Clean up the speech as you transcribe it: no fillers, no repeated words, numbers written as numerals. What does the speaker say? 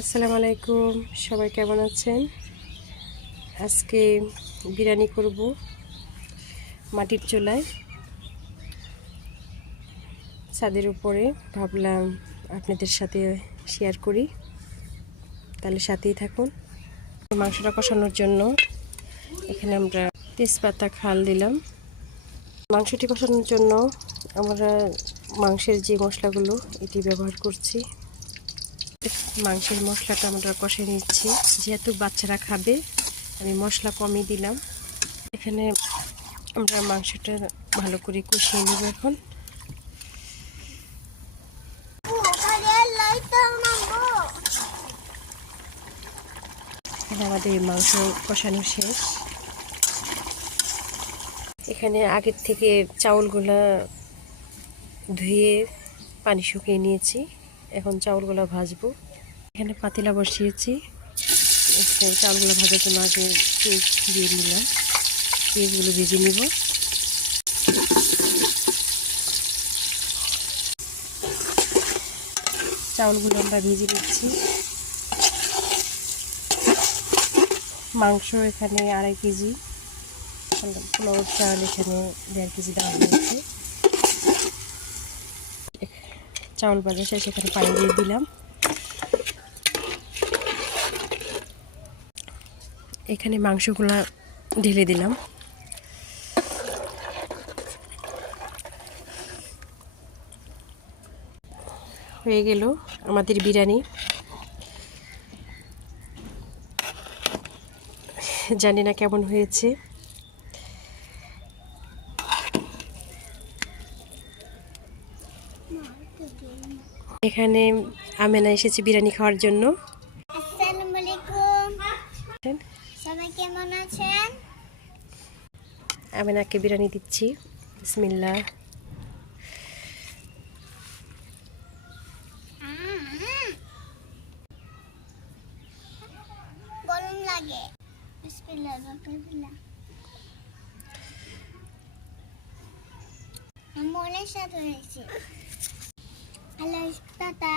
আসসালামু আলাইকুম, সবাই কেমন আছেন? আজকে বিরিয়ানি করব মাটির চুলায় ছাদের উপরে। ভাবলাম আপনাদের সাথে শেয়ার করি, তাহলে সাথেই থাকুন। মাংসটা কষানোর জন্য এখানে আমরা তেজপাতা খাল দিলাম। মাংসটি কষানোর জন্য আমরা মাংসের যে মশলাগুলো এটি ব্যবহার করছি। মাংসের মশলাটা আমরা কষে নিচ্ছি, যেহেতু বাচ্চারা খাবে আমি মশলা কমই দিলাম। এখানে আমরা মাংসটা ভালো করে কষিয়ে নেব। এখন আমাদের মাংস কষানো শেষ। এখানে আগের থেকে চাউলগুলা ধুয়ে পানি শুকিয়ে নিয়েছি, এখন চাউলগুলো ভাজবো। এখানে পাতিলা বসিয়েছি, চাউলগুলো ভাজার জন্য আগে পেঁয়াজ দিয়ে নিলাম, পেঁয়াজগুলো ভেজে নিব। চাউলগুলো আমরা ভেজে নিচ্ছি। মাংস এখানে 2.5 কেজি, পোলাও চাল এখানে 1.5 কেজি দেওয়া হয়েছে। চাউল ভাজা শেষে এখানে পানি দিয়ে দিলাম। এখানে মাংসগুলা ঢেলে দিলাম। হয়ে গেল আমাদের বিরিয়ানি। জানি না কেমন হয়েছে। এখানে আমেনা এসেছে বিরিয়ানি খাওয়ার জন্য। আসসালামু আলাইকুম, সবাই কেমন আছেন? আমেনাকে বিরিয়ানি দিচ্ছি। বিসমিল্লাহ। গরম লাগে। বিসমিল্লাহ বিসমিল্লাহ। আমি অনেক স্বাদ হয়েছে। আল্লাহ টাটা।